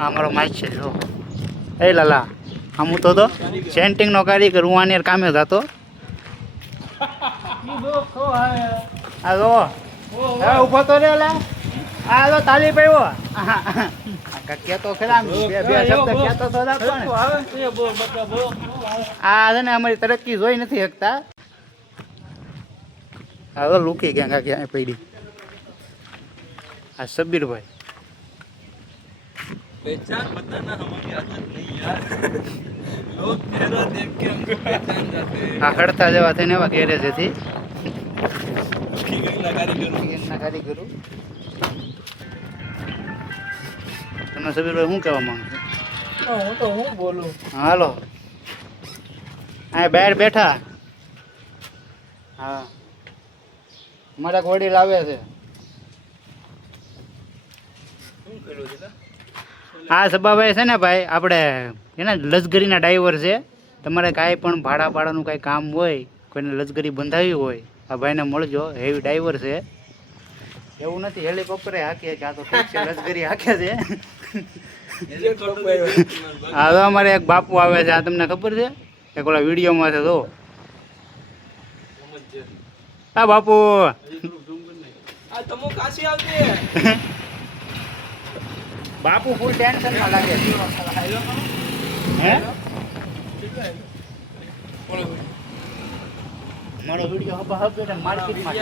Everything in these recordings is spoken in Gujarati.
આ મારો માઇક છે જો. એ લાલા આમ તો સેન્ટિંગનો કારીગર હું આની કામે જતો. આ જો ઉભો તો રે લા. આ તો તાલી પડ્યો. કેતો ખરા બે શબ્દ કેતો તો આ છે ને અમારી તરક્કી જોઈ નથી શકતા. હવે લૂકી ગયા ક્યાં પડી. આ સબીરભાઈ पहचान बताना हमारी आदत नहीं यार लोग चेहरा देख के हमको पहचान जाते हैं આ હડતા જેવા થઈને એવા ગેરેજ હતી નગારી કરું. તમે સબીરભાઈ શું કહેવા માંગો છો? હું તો હું બોલું. હાલો આ બહાર બેઠા. હા મારા વડીલ આવે છે. શું કર્યું છે? આ સબાભાઈ છે ને ભાઈ આપણે એના લશ્કરીના ડ્રાઈવર છે. તમારે કાંઈ પણ ભાડાનું કાંઈ કામ હોય, કોઈને લશ્કરી બંધાવી હોય, આ ભાઈને મળજો. હેવી ડ્રાઈવર છે. એવું નથી હેલિકોપ્ટરે હાંકીએ કે આ તો ઠીક છે લશ્કરી હાંકે છે. હા તો અમારે એક બાપુ આવે છે. આ તમને ખબર છે? એક ઓલા વિડીયોમાં છે તો. હા બાપુ આ તમો કાશી આવજે. બાપુ ફૂલ ટેન્શનમાં લાગે. હે મારો વિડીયો માર્કેટમાં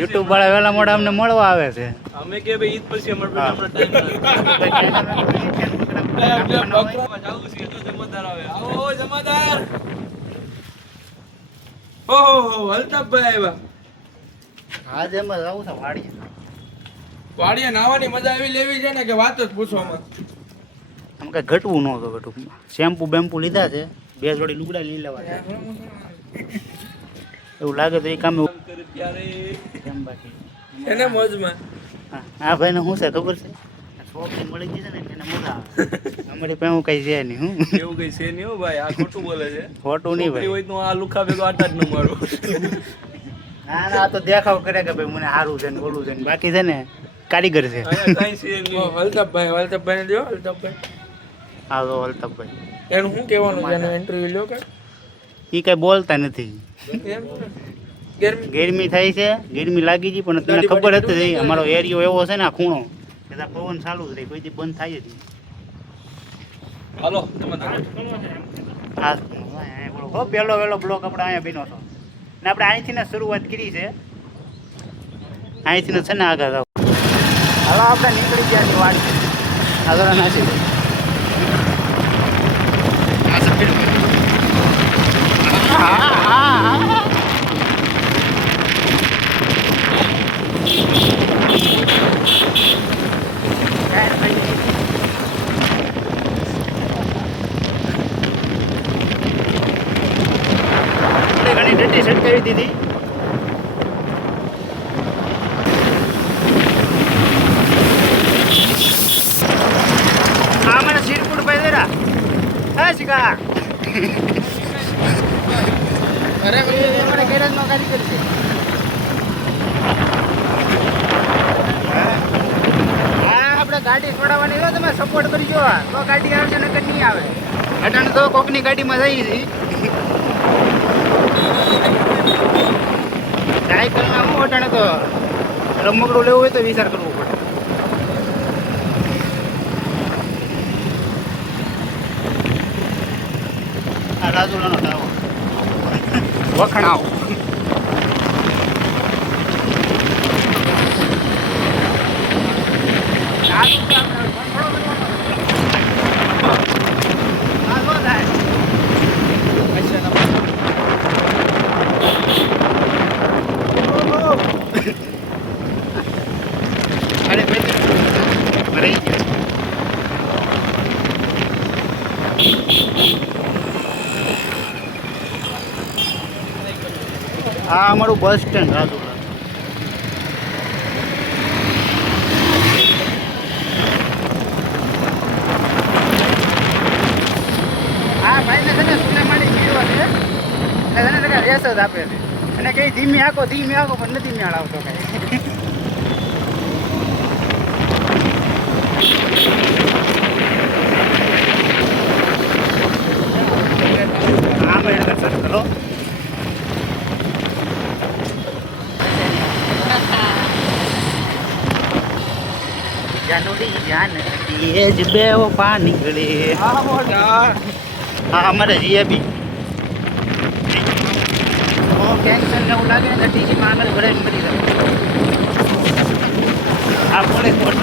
યુટ્યુબ વાળા વેલા મોડા અમને મળવા આવે છે. અમે કે ભાઈ ઈદ પછી અમાર ટાઈમ જાવું છે તો જમાદાર આવે. આવો જમાદાર. ઓહો અલ્તાફભાઈ આવ્યા. હા જેમ જ આવું છે વાડીએ. વાડીએ નાવાની મજા આવી લેવી છે ને કે વાત જ પૂછવામાં. આમ કઈ ઘટવું ન હતો ટૂંકમાં. શેમ્પુ બેમ્પુ લીધા છે. 2 જોડી લુગડા લઈ લેવા છે. એવું લાગે તો એ કામ કેમ બાકી એને મોજમાં. આ ભાઈને શું છે ખબર છે? શોખથી મળી ગઈ છે ને એને મજા આવે. અમારી પાસે કઈ છે નહીં. હું એવું કઈ છે નહીં હો ભાઈ. આ ખોટું બોલે છે. ખોટું નહીં ભાઈ. હોય તો આ લુખા ભેગો આટા જ ન મારો. ના ના આ તો દેખાવ કરે કે ભાઈ મને સારું છે ને બોલું છે ને. બાકી છે ને કારીગર છે. કઈ છે નહીં. અલ્તાફભાઈ ને જો અલ્તાફભાઈ. હા તો અલ્તાફભાઈ એનું શું કહેવાનું છે? એનો ઇન્ટરવ્યુ લ્યો કે એ કઈ બોલતા નથી. ગરમી ગરમી થાય છે. ગરમી લાગી ગઈ પણ તમને ખબર હતી અમારો એરિયો એવો છે ને આ ખૂણો કે પવન ચાલુ જ રહે. કોઈથી બંધ થાય જ નહીં. હાલો હા પહેલો વહેલો બ્લોક આપણે અહીંયા બન્યો હતો ને આપણે અહીંથી ને શરૂઆત કરી છે. અહીંથી છે ને આગળ જાવ. હાલો આપણે નીકળી ગયા વાત આગળ નાસી. ઘણી ડટી છટકાવી દીધી. આ મને શીરપુર ભાઈ દેરા. હા શીખા અરે અમારે ગેરેજમાં કારીગર છે. હા આપણે ગાડી છોડાવવાની હોય તમે સપોર્ટ કરજો તો ગાડી આવશે નકર નહીં આવે. અટાણે તો કોકની ગાડીમાં જઈએ છીએ. સાયકલમાં હું અટાણે તો રમકડું લેવું હોય તો વિચાર કરવો પડે. આ રાજુલાનો ટાવો વખણાવ. આ અમારું બસ સ્ટેન્ડ રાજુલા. હા ભાઈને છે ને સુલેમાની પીવા છે એટલે છે ને રેસ જ આપે છે. અને કઈ ધીમી આંકો પણ નથી મેળ આવતો કઈ. વાદળી જાન એ જ બેવો પાણી ગળે. હા અમારે જીએબી કેન્સર ને એવું લાગે ને તો ટીસી માં આગળ ભરાઈને મરી જાય. આ પોલે કોટ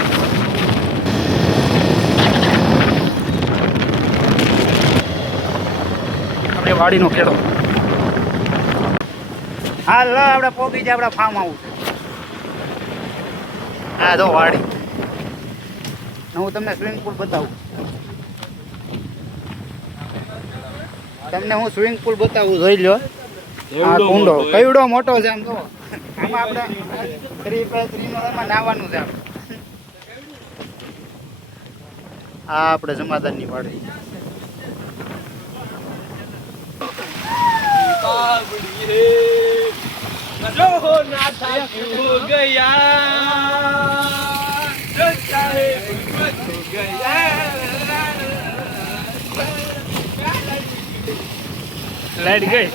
આપણે વાડીનો ખેડો. હા લો આપણે પોગી જાય આપણા ફાર્મ હાઉસ. હા જો વાડી. હું તમને સ્વિમિંગ પુલ બતાવું. તમને હું સ્વિમિંગ પુલ બતાવું, જોઈ લો. આ કુંડો કઈડો મોટો છે આમ તો. આમાં આપણે 3x3 નાહવાનું છે. આ આપણે જમાદારની વાડી. बाबड़ी है जो हो ना था क्यों हो गया जो चाहे वो हो गया. लाइट गई.